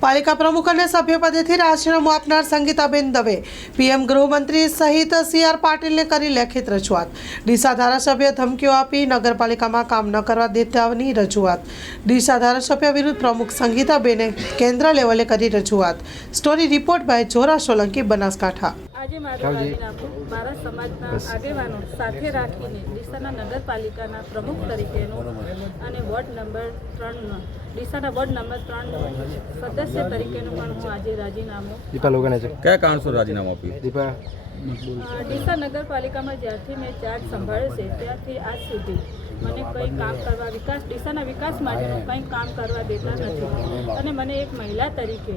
પાલિકા પ્રમુખ અને સભ્યપદેથી રાજીનામું આપનાર સંગીતાબેન દવે પીએમ ગૃહમંત્રી સહિત સીઆર પાટીલને કરી લેખિત રજૂઆત। ડીસા ધારાસભ્ય ધમકીઓ આપી નગરપાલિકામાં કામ ન કરવા દેતાની રજૂઆત। ડીસા ધારાસભ્ય વિરુદ્ધ પ્રમુખ સંગીતાબેને કેન્દ્ર લેવલે કરી રજૂઆત। Story report by Jora Solanki, Banaskantha. આજે મારું રાજીનામું મારા સમાજના આગેવાનો સાથે રાખીને ડીસાના નગરપાલિકાના પ્રમુખ તરીકેનું અને વોર્ડ નંબર 3 ડીસાના વોર્ડ નંબર 3 સદસ્ય તરીકેનું પણ હું આજે રાજીનામું क्या कारण से राजीनामा आप्યું? ડીસા નગરપાલિકામાં જ્યારથી મેં ચાર્જ સંભાળ્યો છે ત્યારથી આજ સુધી મને કંઈ કામ કરવા ડીસાના વિકાસ માટેનું કંઈ કામ કરવા દેતા નથી અને મને એક મહિલા તરીકે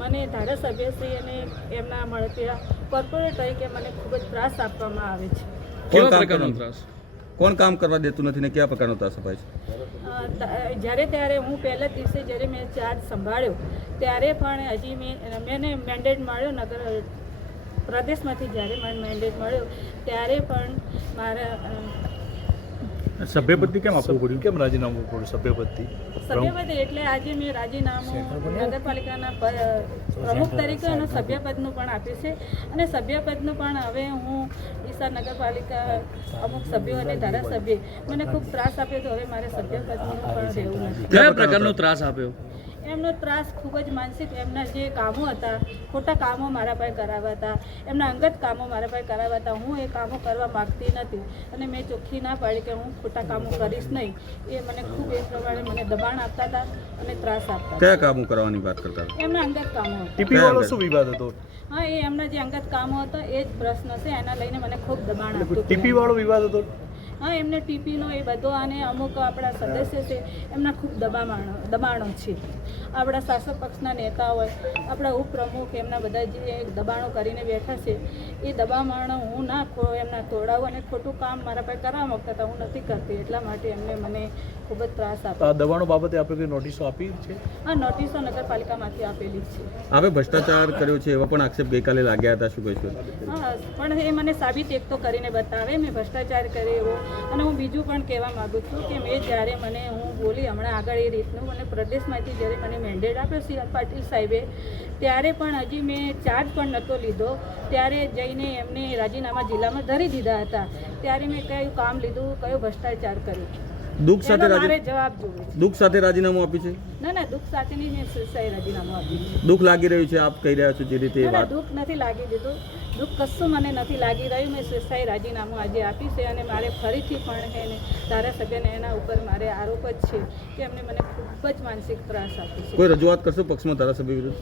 મને ધારાસભ્યશ્રી અને એમના મળતિયા કોર્પોરેટ તરીકે મને ખૂબ જ ત્રાસ આપવામાં આવે છે। કેવા પ્રકારનો ત્રાસ? કોણ કામ કરવા દેતું નથી ને કયા પ્રકારનો ત્રાસ અપાય છે? જ્યારે ત્યારે હું પહેલા દિવસે જ્યારે મેં ચાર્જ સંભાળ્યો ત્યારે પણ હજી મેં મેન્ડેટ મળ્યો નગર પ્રદેશમાંથી જ્યારે મને મેન્ડેટ મળ્યો ત્યારે પણ મારા સભ્યપતિ કેમ આપવું પડ્યું? કેમ રાજીનામું પડ્યું સભ્યપતિ? સભ્યપદ એટલે આજે મેં રાજીનામું નગરપાલિકાના પ્રમુખ તરીકે અને સભ્યપદનું પણ આપ્યું છે અને સભ્યપદનું પણ હવે હું ડીસા નગરપાલિકા અમુક સભ્યો અને ધારાસભ્ય મને ખૂબ ત્રાસ આપ્યો તો હવે મારે સભ્યપદનું પણ રહેવું નથી। કયા પ્રકારનો ત્રાસ આપ્યો? એમનો ત્રાસ ખૂબ જ માનસિક, એમના જે કામો હતા ખોટા કામો મારા પાસે કરાવ્યા હતા, એમના અંગત કામો મારા પાસે કરાવ્યા હતા। હું એ કામો કરવા માગતી નથી અને મેં ચોખ્ખી ના પાડી કે હું ખોટા કામો કરીશ નહીં। એ મને ખૂબ એ પ્રમાણે મને દબાણ આપતા હતા અને ત્રાસ આપતા હતા। કયા કામો કરવાની વાત કરતા હતા? એમના અંગત કામો હતા। ટીપી વાળો શું વિવાદ હતો? હા, એ એમના જે અંગત કામો હતા એ જ પ્રશ્ન છે, એના લઈને મને ખૂબ દબાણ આપતું ટીપી વાળો વિવાદ હતો? હા, એમને ટીપીનો એ બધો અને અમુક આપણા સદસ્ય છે એમના ખૂબ દબાણો છે। આપણા શાસક પક્ષના નેતા હોય, આપણા ઉપપ્રમુખ, એમના બધા જે દબાણો કરીને બેઠા છે એ દબાણો હું ના એમના તોડાવું અને ખોટું કામ મારા પાસે કરવા માગતા હતા, હું નથી કરતી, એટલા માટે એમને મને ખૂબ જ ત્રાસ આપ્યો। આ દબાણો બાબતે આપણે કોઈ નોટિસો આપી છે? હા, નોટિસો નગરપાલિકામાંથી આપેલી છે। હવે ભ્રષ્ટાચાર કર્યો છે એવા પણ આક્ષેપ ગઈકાલે લાગ્યા હતા, શું કહીશું? હા, પણ એ મને સાબિત એક તો કરીને બતાવે મેં ભ્રષ્ટાચાર કર્યો એવો। અને હું બીજું પણ કહેવા માગું છું કે મેં જ્યારે હું બોલી હમણાં આગળ એ રીતનું મને પ્રદેશમાંથી જ્યારે મને મેન્ડેટ આપ્યો સીઆર પાટીલ સાહેબે ત્યારે પણ હજી મેં ચાર્જ પણ નહોતો લીધો, ત્યારે જઈને એમને રાજીનામા જિલ્લામાં ધરી દીધા હતા। ત્યારે મેં કયું કામ લીધું, કયો ભ્રષ્ટાચાર કર્યો, દુઃખ સાથે મારે જવાબ જોઈએ। દુઃખ સાથે રાજીનામું આપ્યું છે? ના, દુઃખ સાથેની મેં સ્વેચ્છાએ રાજીનામું આપ્યું છે। દુઃખ લાગી રહ્યું છે આપ કહી રહ્યા છો જે રીતે ના, વાત? દુઃખ નથી લાગી દીધું, દુઃખ કશું મને નથી લાગી રહ્યું। મેં સ્વેચ્છાએ રાજીનામું આજે આપી છે અને મારે ફરીથી પણ એને ધારાસભ્યને એના ઉપર મારે આરોપ જ છે કે એમને મને ખૂબ જ માનસિક ત્રાસ આપ્યો છે। કોઈ રજૂઆત કરશો પક્ષમાં ધારાસભ્ય વિરુદ્ધ?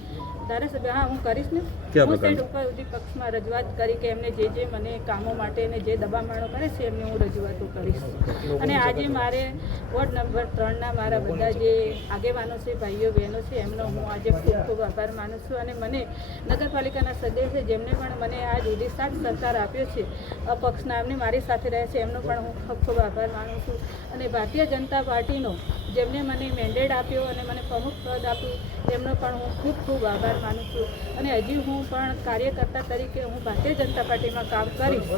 ધારાસભ્ય હા, હું કરીશ ને। ક્યાં હું પ્રકારની? સ્ટેટ ઉપર સુધી પક્ષમાં રજૂઆત કરી કે એમને જે મને કામો માટે અને જે દબામણો કરે છે એમને હું રજૂઆતો કરીશ। અને આજે મારે વોર્ડ નંબર 3ના મારા બધા જે આગેવાનો છે, ભાઈઓ બહેનો છે, એમનો હું આજે ખૂબ ખૂબ આભાર માનું છું અને મને નગરપાલિકાના સદસ્ય જેમને પણ મને આ સુધી સાથ સહકાર આપ્યો છે અપક્ષના, એમને મારી સાથે રહે છે એમનો પણ હું ખૂબ ખૂબ આભાર માનું છું। અને ભારતીય જનતા પાર્ટીનો જેમને મને મેન્ડેટ આપ્યો અને મને પ્રમુખ પદ આપ્યું એમનો પણ હું ખૂબ ખૂબ આભાર માનું છું। અને હજી હું પણ કાર્યકર્તા તરીકે હું ભારતીય જનતા પાર્ટીમાં કામ કરીશ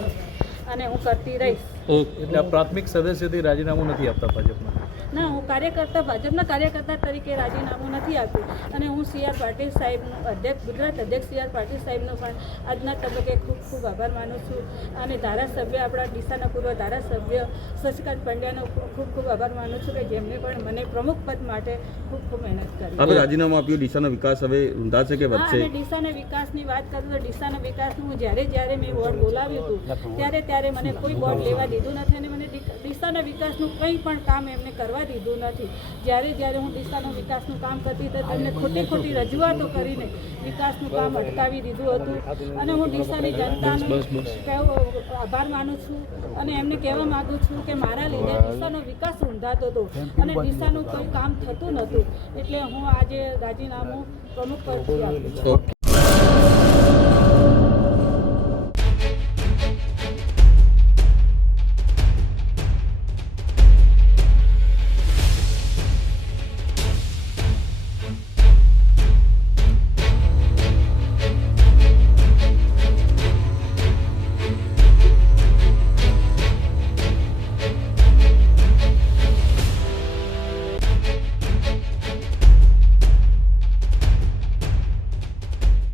અને હું કરતી રહીશ। એટલે આ પ્રાથમિક સદસ્યથી રાજીનામું નથી આપતા ભાજપમાં? ના, હું ભાજપના કાર્યકર્તા તરીકે રાજીનામું નથી આપ્યું અને હું સીઆર પાટીલ સાહેબનું ગુજરાત અધ્યક્ષ સીઆર પાટીલ સાહેબનો પણ આજના તબક્કે ખૂબ ખૂબ આભાર માનું છું અને ધારાસભ્ય આપણા ડીસાના પૂર્વ ધારાસભ્ય શશિકાંત પંડ્યાનો ખૂબ ખૂબ આભાર માનું છું કે જેમને પણ મને પ્રમુખ પદ માટે ખૂબ ખૂબ મહેનત કરી। હવે રાજીનામું આપ્યું, ડીસાનો વિકાસ હવે રૂંધાશે કે વધશે? અને ડીસાના વિકાસની વાત કરું તો ડીસાના વિકાસનું હું જ્યારે મેં બોર્ડ બોલાવ્યું હતું ત્યારે મને કોઈ બોર્ડ લેવા દીધું નથી અને મને ડીસાના વિકાસનું કંઈ પણ કામ એમને કરવા દીધું નથી। જ્યારે હું ડીસાના વિકાસનું કામ કરતી હતી તેમને ખોટી રજૂઆતો કરીને વિકાસનું કામ અટકાવી દીધું હતું અને હું ડીસાની જનતાનો આભાર માનું છું અને એમને કહેવા માગું છું કે મારા લીધે ડીસાનો વિકાસ રૂંધાતો હતો અને ડીસાનું કોઈ કામ થતું નહોતું, એટલે હું આજે રાજીનામું પ્રમુખ પરથી આપું છું।